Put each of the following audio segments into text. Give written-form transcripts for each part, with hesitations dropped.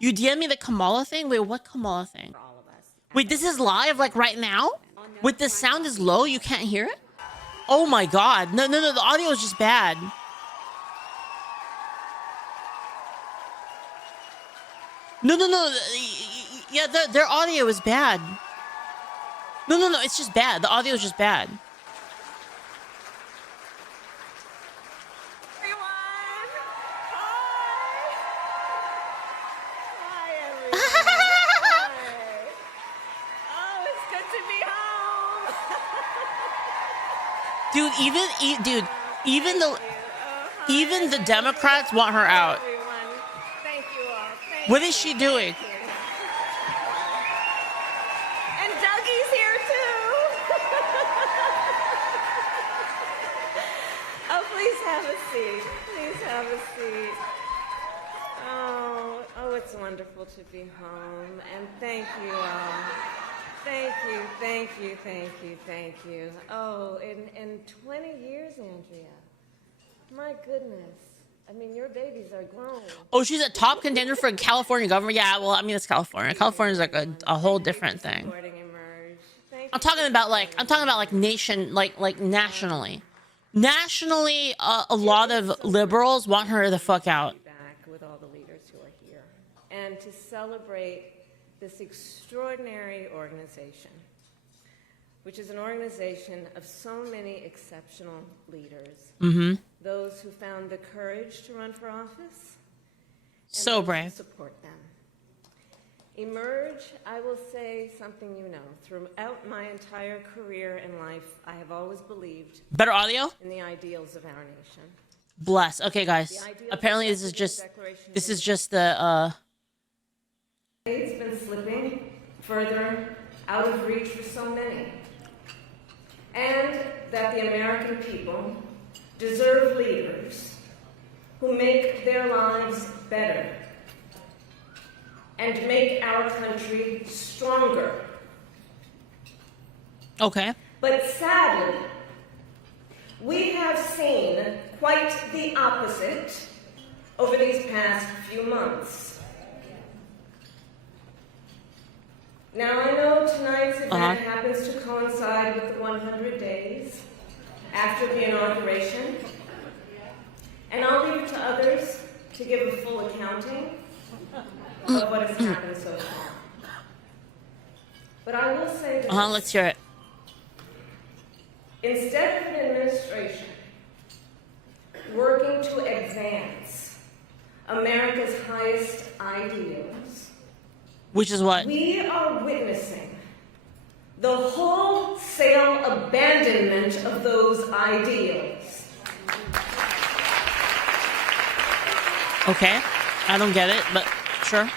You DM me the Kamala thing? Wait, what Kamala thing? Wait, this is live, like right now? Wait, the sound is low? You can't hear it? Oh my god. No, the audio is just bad. No. Yeah, their audio is bad. No, it's just bad. The audio is just bad. Dude, even the Democrats want her out. Thank you all. What is she doing? And Dougie's here too. Oh, please have a seat. Please have a seat. Oh, it's wonderful to be home. And thank you all. Thank you. Oh, in 20 years, Andrea. My goodness. I mean, your babies are grown. Oh, she's a top contender for California governor. Yeah, well, I mean, it's California. California's like a whole different thing. I'm talking about like nationally. Nationally, a lot of liberals want her the fuck out. Back with all the leaders who are here, and to celebrate this extraordinary organization, which is an organization of so many exceptional leaders. Mm-hmm. Those who found the courage to run for office. So brave. Support them. Emerge, I will say something you know. Throughout my entire career in life, I have always believed. Better audio? In the ideals of our nation. Bless. Okay, guys. Apparently, this is just the. It's been slipping further out of reach for so many. And that the American people deserve leaders who make their lives better and make our country stronger. Okay. But sadly, we have seen quite the opposite over these past few months. Now, I know tonight's event happens to coincide with the 100 days after the inauguration, and I'll leave it to others to give a full accounting of what has happened so far. But I will say this. Let's hear it. Instead of an administration working to advance America's highest ideals, which is what? We are witnessing the wholesale abandonment of those ideals. Okay. I don't get it, but sure.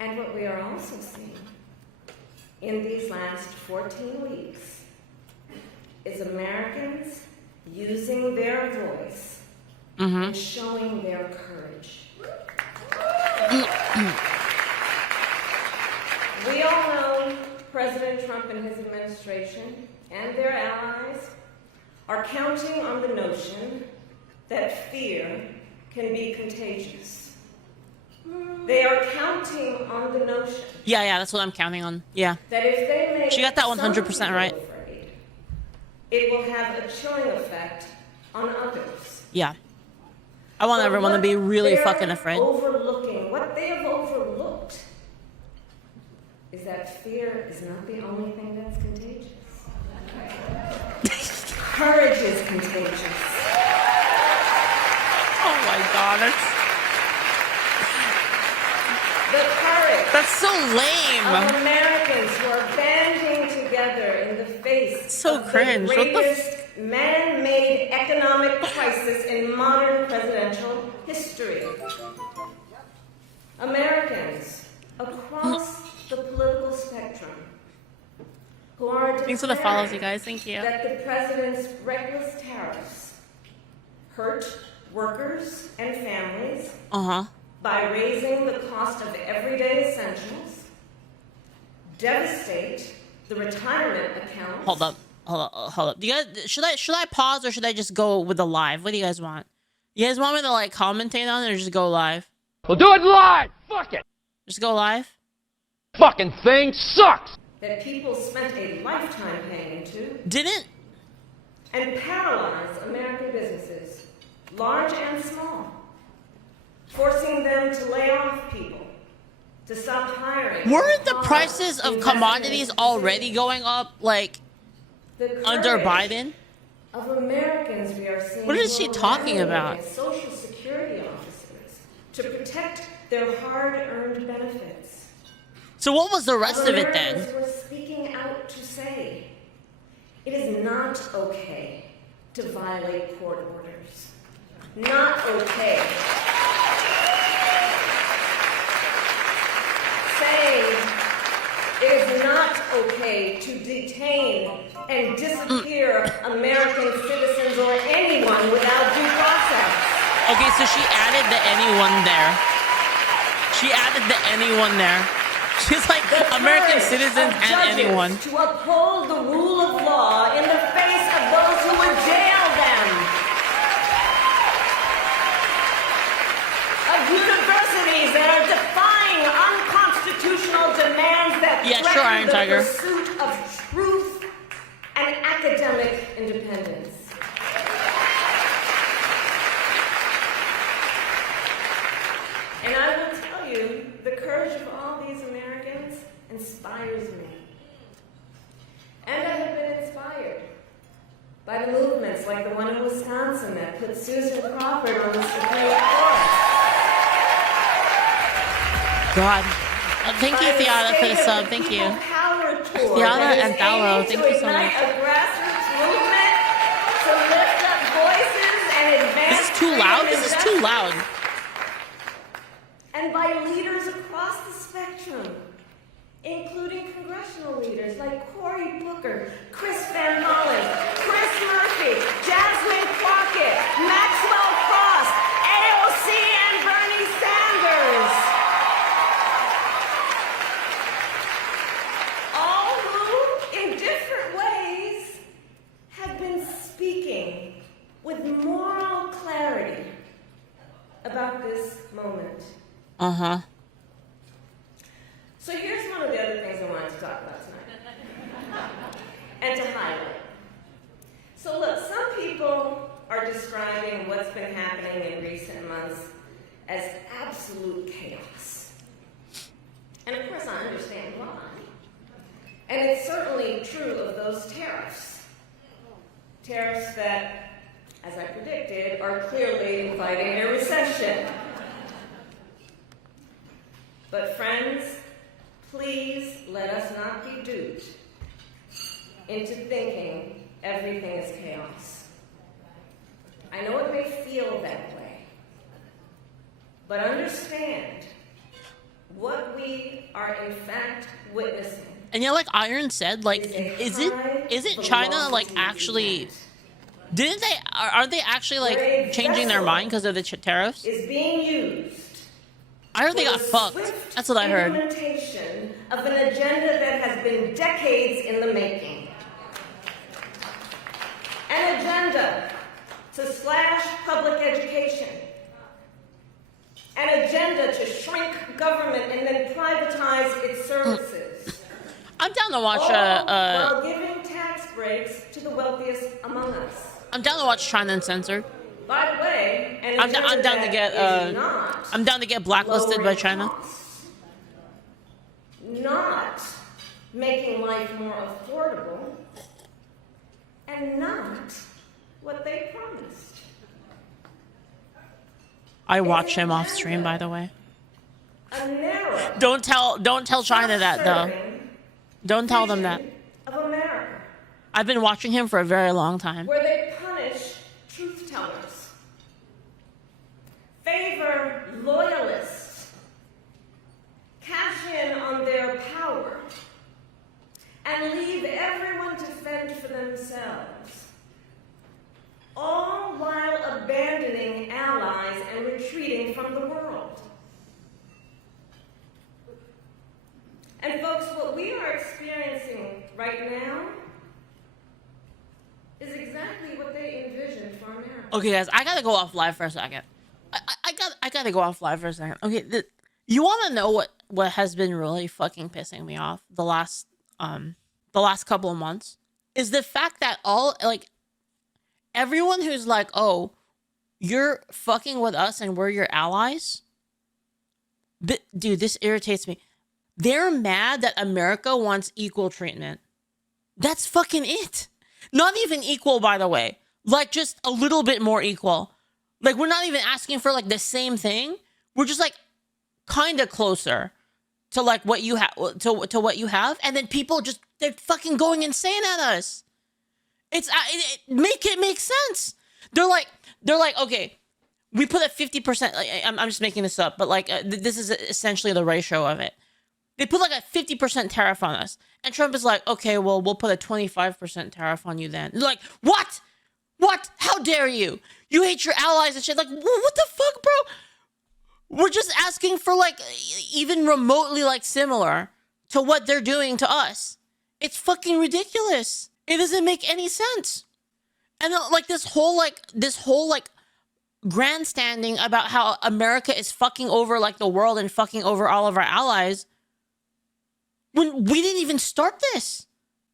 And what we are also seeing in these last 14 weeks is Americans using their voice and showing their courage. We all know President Trump and his administration and their allies are counting on the notion that fear can be contagious. They are counting on the notion. Yeah, that's what I'm counting on. Yeah. That if they make she got that 100% right. Afraid, it will have a chilling effect on others. Yeah. I want everyone to be really fucking afraid. What they have overlooked is that fear is not the only thing that's contagious. Courage is contagious. Oh my god, the courage. That's so lame. Of Americans who are banding together in the face so of cringe. the greatest man-made economic crisis in modern presidential history. Americans across the political spectrum who are thanks for the follows, you guys. Thank you. That the president's reckless tariffs hurt workers and families by raising the cost of everyday essentials, devastate the retirement accounts. Hold up. Do you guys should I pause or should I just go with the live? What do you guys want? You guys want me to like commentate on it or just go live? We'll do it live! Fuck it! Just go live? Fucking thing sucks! That people spent a lifetime paying into Didn't? and paralyze American businesses, large and small, forcing them to lay off people, to stop hiring. Weren't the prices of commodities already going up, like, under Biden? Of Americans we are seeing. What is she talking about? Social Security officers to protect their hard-earned benefits. So what was the rest of it then? Americans were speaking out to say, it is not okay to violate court orders. Not okay. Saying it is not okay to detain and disappear American citizens or anyone without due process. Okay, so she added the anyone there. She added the anyone there. She's like American citizens and anyone. To uphold the rule of law in the face of those who would jail them. Of universities that are defying unconstitutional demands that threaten the pursuit of truth and academic independence. And I will tell you, the courage of all these Americans inspires me. And I have been inspired by the movements like the one in Wisconsin that put Susan Crawford on the Supreme Court. God. Thank you, Theata, for the sub. Thank you. Theata and Thallo, thank you so much. A grassroots movement to lift up voices and advance. This is too loud? This is too loud. And by leaders across the spectrum, including congressional leaders like Cory Booker, Chris Van Hollen, Chris Murphy, Jasmine Crockett, Maxwell Cross, AOC, and Bernie Sanders. All who, in different ways, have been speaking with moral clarity about this moment. Uh-huh. So here's one of the other things I wanted to talk about tonight. And to highlight. So look, some people are describing what's been happening in recent months as absolute chaos. And of course I understand why. And it's certainly true of those tariffs. Tariffs that, as I predicted, are clearly inviting a recession. But friends, please let us not be duped into thinking everything is chaos. I know it may feel that way, but understand what we are in fact witnessing. And yeah, like Iron said, like, isn't China like actually? Didn't they? Are they actually like changing their mind because of the tariffs? Is being used. I heard they got fucked. That's what I heard. Implementation of an agenda that has been decades in the making. An agenda to slash public education. An agenda to shrink government and then privatize its services. I'm down to watch while giving tax breaks to the wealthiest among us. I'm down to watch China Uncensored. By the way, I'm down to get blacklisted by China. Costs, not making life more affordable, and not what they promised. I watch him off stream, by the way. A narrow, Don't tell China that though. Don't tell them that. Of America, I've been watching him for a very long time. where they punish truth tellers. Favor loyalists, cash in on their power, and leave everyone to fend for themselves, all while abandoning allies and retreating from the world. And folks, what we are experiencing right now is exactly what they envisioned for America. Okay, guys, I gotta go off live for a second. I gotta go off live for a second. Okay, you want to know what has been really fucking pissing me off the last couple of months is the fact that everyone who's like, oh, you're fucking with us and we're your allies. Dude, this irritates me. They're mad that America wants equal treatment. That's fucking it. Not even equal, by the way. Like, just a little bit more equal. Like, we're not even asking for, like, the same thing. We're just, like, kind of closer to, like, what you have, to what you have. And then people just, they're fucking going insane at us. Make it make sense. They're like, okay, we put a 50%, I'm just making this up, but, like, this is essentially the ratio of it. They put, like, a 50% tariff on us. And Trump is like, okay, well, we'll put a 25% tariff on you then. They're like, what? What? How dare you? You hate your allies and shit. Like, what the fuck, bro? We're just asking for, like, even remotely, like, similar to what they're doing to us. It's fucking ridiculous. It doesn't make any sense. And, like, this whole grandstanding about how America is fucking over, like, the world and fucking over all of our allies when we didn't even start this.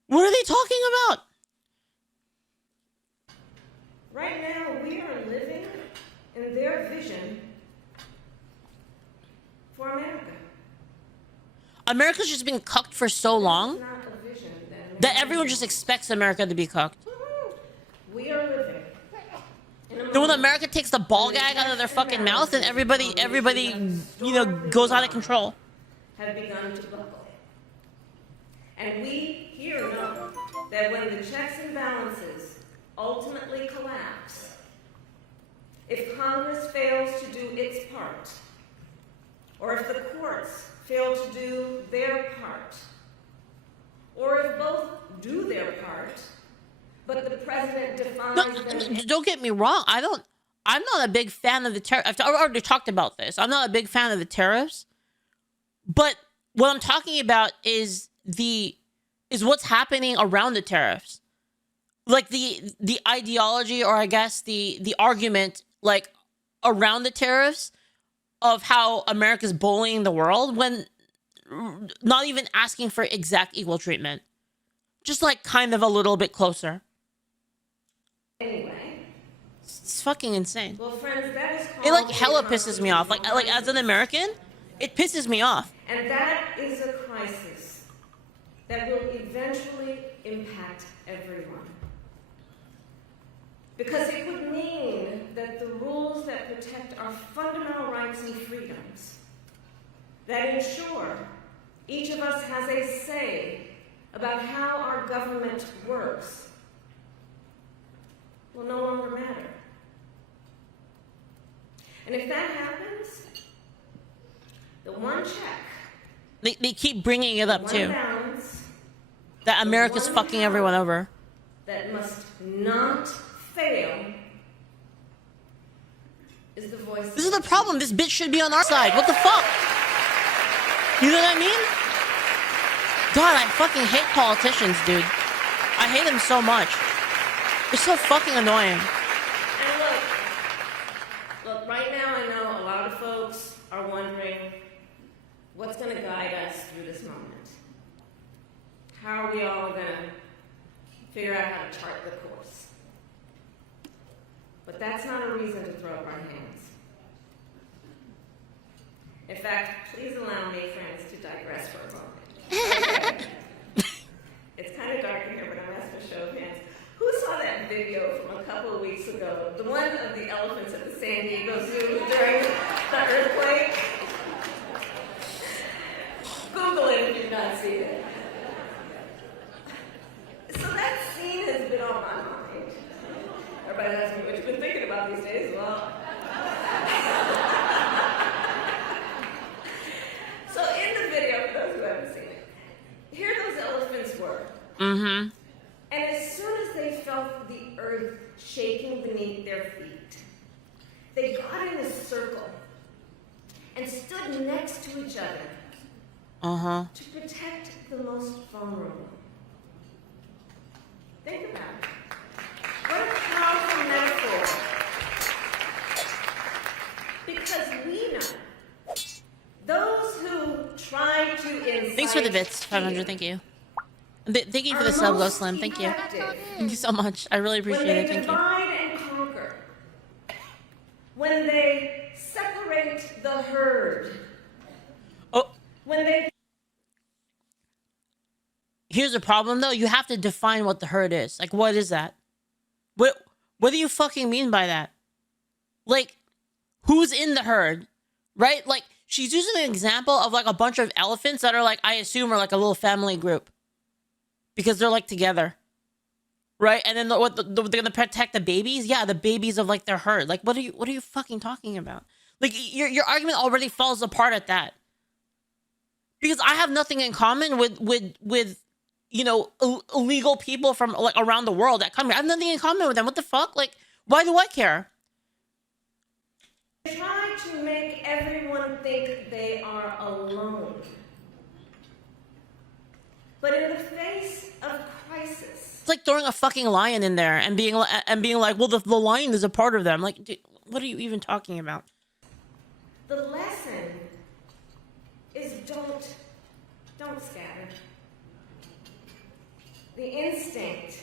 What are they talking about? Right now, we are living in their vision for America. America's just been cucked for so long that everyone just expects America to be cucked. We are living. Then when America takes the ball gag out of their fucking mouth, and everybody, goes out of control. Have begun to buckle. And we here know that when the checks and balances ultimately collapse, if Congress fails to do its part, or if the courts fail to do their part, or if both do their part, but the president defines them... Don't get me wrong. I'm not a big fan of the tariff. I've already talked about this. I'm not a big fan of the tariffs. But what I'm talking about is what's happening around the tariffs. Like the ideology, or I guess the argument, like, around the tariffs of how America's bullying the world when not even asking for exact equal treatment. Just, like, kind of a little bit closer. Anyway. It's fucking insane. Well, friends, that is it, like, hella pisses me off. Like as an American, it pisses me off. And that is a crisis that will eventually impact everyone. Because it would mean that the rules that protect our fundamental rights and freedoms, that ensure each of us has a say about how our government works, will no longer matter. And if that happens, the one check... They keep bringing it up, too. Balance, that America's fucking everyone over. That must not fail is the voice... This is the problem. This bitch should be on our side. What the fuck? You know what I mean? God, I fucking hate politicians, dude. I hate them so much. They're so fucking annoying. And look, right now I know a lot of folks are wondering what's going to guide us through this moment. How are we all going to figure out how to chart the course? But that's not a reason to throw up our hands. In fact, please allow me, friends, to digress for a moment. Okay. It's kind of dark in here, but I'm asking a show of hands. Who saw that video from a couple of weeks ago? The one of the elephants at the San Diego Zoo during the earthquake? Google it if you've not seen it. So that scene has been on my mind. Everybody's asking me what you've been thinking about these days. Well, so in the video, for those who haven't seen it, here those elephants were. Mm-hmm. And as soon as they felt the earth shaking beneath their feet, they got in a circle and stood next to each other to protect the most vulnerable. Think about it. What a powerful metaphor. Because we know those who try to incite Thanks for the bits, 500. Thank you. Thank you for the sub, Go Slim. Thank you. Thank you so much. I really appreciate it. Thank you. When they divide and conquer, when they separate the herd, when they... Here's the problem, though. You have to define what the herd is. Like, what is that? What do you fucking mean by that? Like, who's in the herd? Right? Like, she's using an example of, like, a bunch of elephants that are, like, I assume are, like, a little family group. Because they're, like, together. Right? And then they're gonna protect the babies? Yeah, the babies of, like, their herd. Like, what are you fucking talking about? Like, your argument already falls apart at that. Because I have nothing in common with you know, illegal people from, like, around the world that come here. I have nothing in common with them. What the fuck? Like, why do I care? They try to make everyone think they are alone. But in the face of crisis... It's like throwing a fucking lion in there and being like, well, the lion is a part of them. Like, dude, what are you even talking about? The lesson is don't scatter. The instinct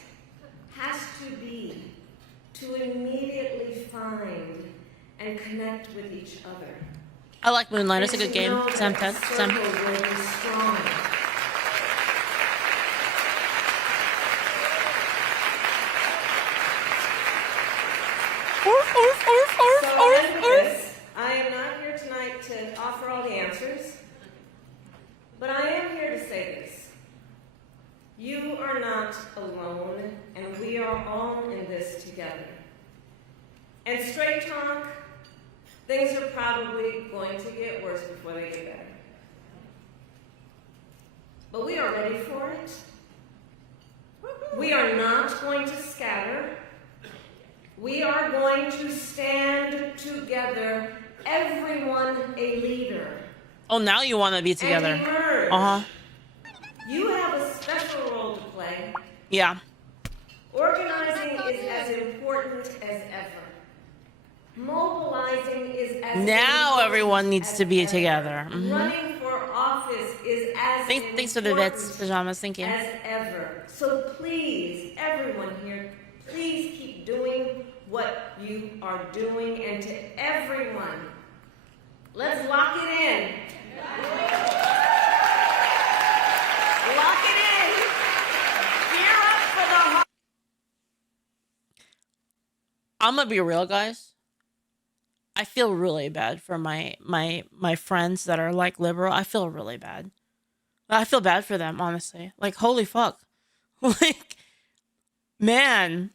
has to be to immediately find and connect with each other. I like Moonlight. It's a good game. Sam Ted. Sam. Will be strong. I am not here tonight to offer all the answers, but I am here to say this. You are not alone, and we are all in this together. And straight talk, things are probably going to get worse before they get better. But we are ready for it. We are not going to scatter. We are going to stand together, everyone a leader. Oh, now you want to be together. And emerge. Uh-huh. You have a special role to play. Yeah. Organizing is as important as ever. Mobilizing is as Now everyone needs to be together. Mm-hmm. Running for office is as Thanks for the bits, pajamas. Thank you. As ever. So please, everyone here, please keep doing what you are doing, and to everyone, let's lock it in. Lock it in. Gear up for the... I'm gonna be real, guys. I feel really bad for my friends that are, like, liberal. I feel really bad. I feel bad for them, honestly. Like, holy fuck. Like, man.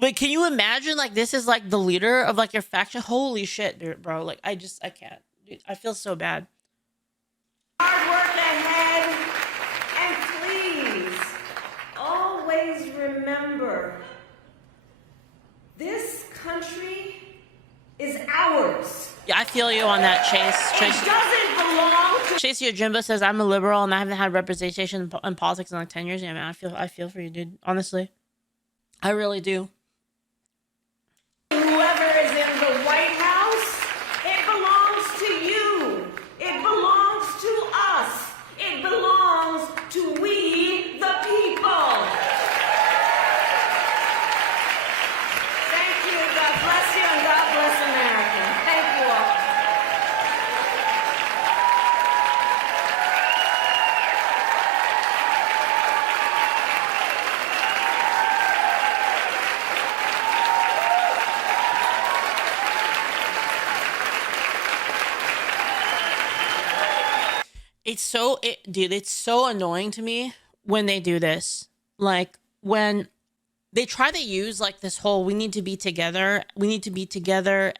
Like, can you imagine, like, this is, like, the leader of, like, your faction? Holy shit, dude, bro. Like, I can't. Dude, I feel so bad. Hard work ahead. And please, always remember, this country is ours. Yeah, I feel you on that, Chase. It doesn't belong to... Chase Yojimba says, I'm a liberal and I haven't had representation in politics in, like, 10 years. Yeah, man, I feel for you, dude. Honestly. I really do. Whoever is in the White House, it belongs to you. It belongs to us. It belongs to we, the people. Thank you. God bless you, and God bless America. Thank you all. Dude, it's so annoying to me when they do this. Like, when they try to use, like, this whole, we need to be together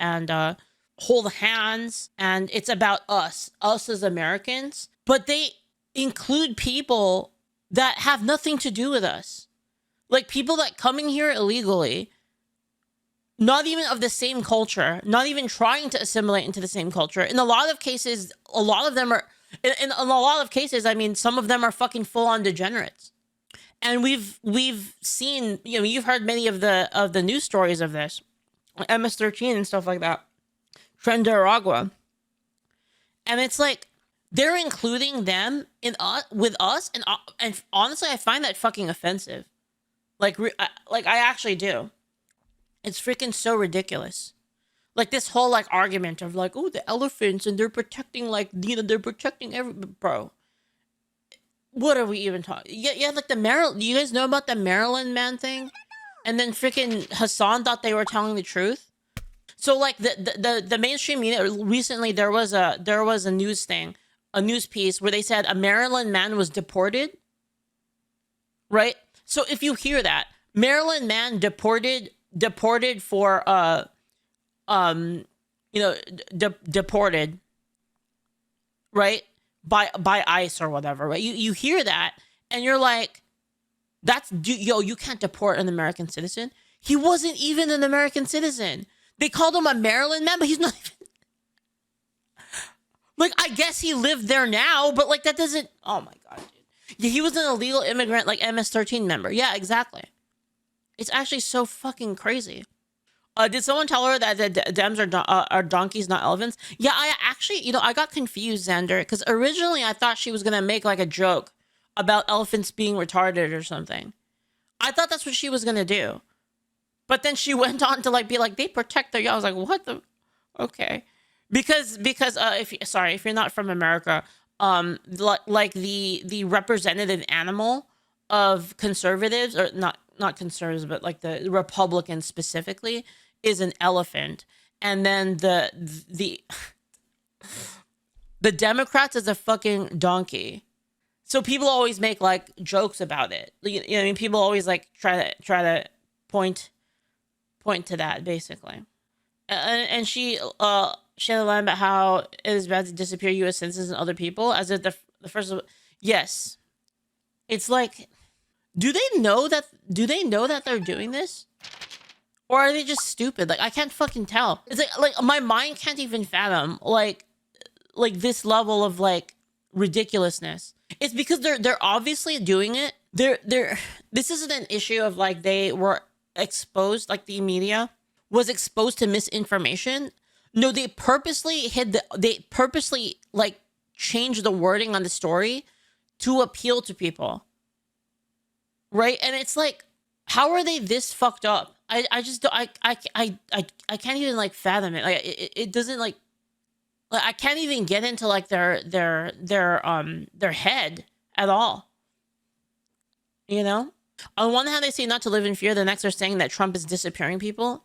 and hold hands, and it's about us as Americans, but they include people that have nothing to do with us. Like, people that coming here illegally, not even of the same culture, not even trying to assimilate into the same culture. In a lot of cases, a lot of them are, in a lot of cases, I mean, some of them are fucking full-on degenerates. And we've seen, you know, you've heard many of the news stories of this, MS-13 and stuff like that. Nicaragua. And it's like, they're including them in with us, and honestly, I find that fucking offensive. Like I actually do. It's freaking so ridiculous. Like this whole like argument of like, oh, the elephants and they're protecting like, you know, they're protecting every bro. What are we even talking? Yeah, like the Maryland. You guys know about the Maryland man thing? And then freaking Hassan thought they were telling the truth. So like the mainstream media recently, there was a news thing, a news piece where they said a Maryland man was deported. Right. So if you hear that Maryland man deported for deported, right, by ICE or whatever, right? You hear that and you're like, you can't deport an American citizen. He wasn't even an American citizen. They called him a Maryland man, but he's not even. Like, I guess he lived there now, but like that doesn't. Oh my god, dude. Yeah, he was an illegal immigrant, like MS-13 member. Yeah, exactly. It's actually so fucking crazy. Did someone tell her that the Dems are donkeys, not elephants? Yeah, I actually, I got confused, Xander, because originally I thought she was gonna make like a joke about elephants being retarded or something. I thought that's what she was gonna do, but then she went on to like be like, they protect their young. I was like, what the? Okay, because if you're not from America, like the representative animal of conservatives, or not conservatives, but like the Republicans specifically, is an elephant, and then the Democrats is a fucking donkey. So people always make like jokes about it. You know what I mean? People always like try to point to that basically. And she had a line about how it is bad to disappear U.S. citizens and other people, as if the first. Yes, it's like, do they know that they're doing this, or are they just stupid? Like, I can't fucking tell. It's like my mind can't even fathom like this level of like ridiculousness. It's because they're obviously doing it. This isn't an issue of like they were exposed, like the media was exposed to misinformation. No, they purposely like changed the wording on the story to appeal to people. Right? And it's like, how are they this fucked up? I just don't, I can't even like fathom it. Like it doesn't like I can't even get into like their head at all. You know? On one hand, they say not to live in fear. The next, they're saying that Trump is disappearing people.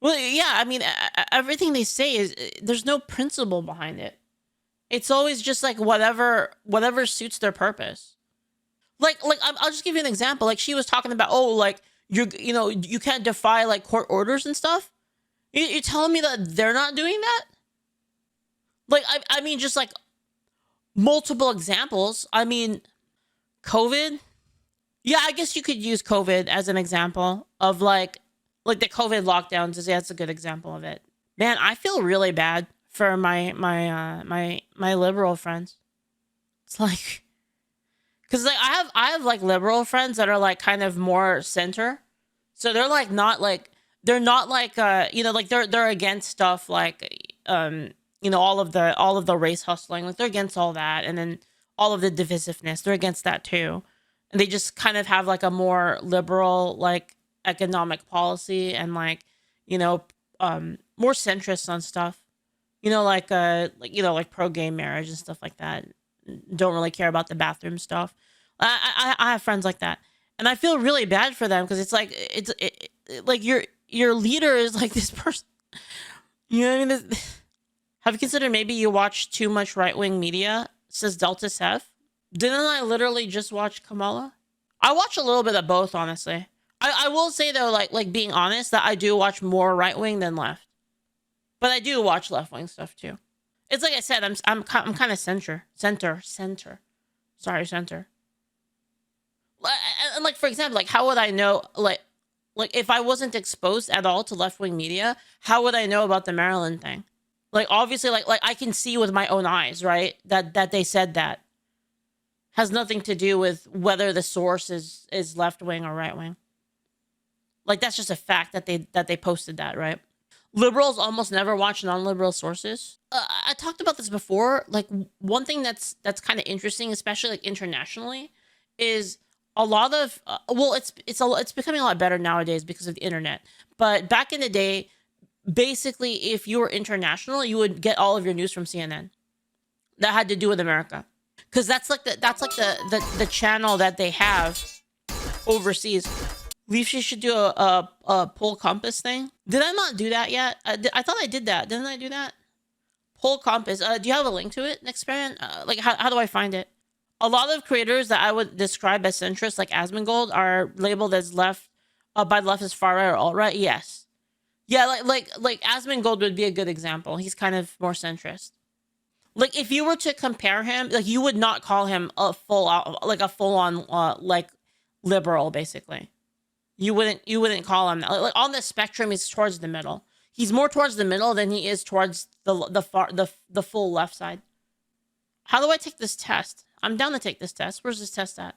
Well, yeah, I mean, everything they say is, there's no principle behind it. It's always just like whatever suits their purpose. Like I'll just give you an example. Like she was talking about, oh, like you can't defy like court orders and stuff. You're telling me that they're not doing that? Like, I mean, just like multiple examples. I mean, COVID. Yeah, I guess you could use COVID as an example of like the COVID lockdowns. That's a good example of it. Man, I feel really bad for my liberal friends. It's like, because like I have like liberal friends that are like kind of more center, so they're like not like like like they're against stuff like all of the race hustling, like they're against all that, and then all of the divisiveness, they're against that too, and they just kind of have like a more liberal like economic policy and like more centrist on stuff, like pro gay marriage and stuff like that. Don't really care about the bathroom stuff. I have friends like that, and I feel really bad for them because it's like like your leader is like this person. You know what I mean? Have you considered maybe you watch too much right-wing media? Says Delta Seth. Didn't I literally just watch Kamala? I watch a little bit of both, honestly. I will say though, like being honest, that I do watch more right-wing than left, but I do watch left-wing stuff too. It's like I said, I'm kind of center. Sorry, center. And like for example, like how would I know like if I wasn't exposed at all to left-wing media, how would I know about the Maryland thing? Like obviously like I can see with my own eyes, right? That they said that has nothing to do with whether the source is left-wing or right-wing. Like that's just a fact that they posted that, right? Liberals almost never watch non-liberal sources. I talked about this before. Like, one thing that's kind of interesting, especially like internationally, is a lot of well, it's becoming a lot better nowadays because of the internet. But back in the day, basically, if you were international, you would get all of your news from CNN that had to do with America, because that's like the channel that they have overseas. Leaflit should do a poll compass thing. Did I not do that yet? I thought I did that. Didn't I do that? Poll compass. Do you have a link to it? An experiment? Like, how do I find it? A lot of creators that I would describe as centrist, like Asmongold, are labeled as left, by the left as far right or alt right. Yes. Yeah, like Asmongold would be a good example. He's kind of more centrist. Like, if you were to compare him, like, you would not call him a full on like liberal, basically. You wouldn't call him that. Like, on the spectrum, he's towards the middle. He's more towards the middle than he is towards the full left side. How do I take this test? I'm down to take this test. Where's this test at?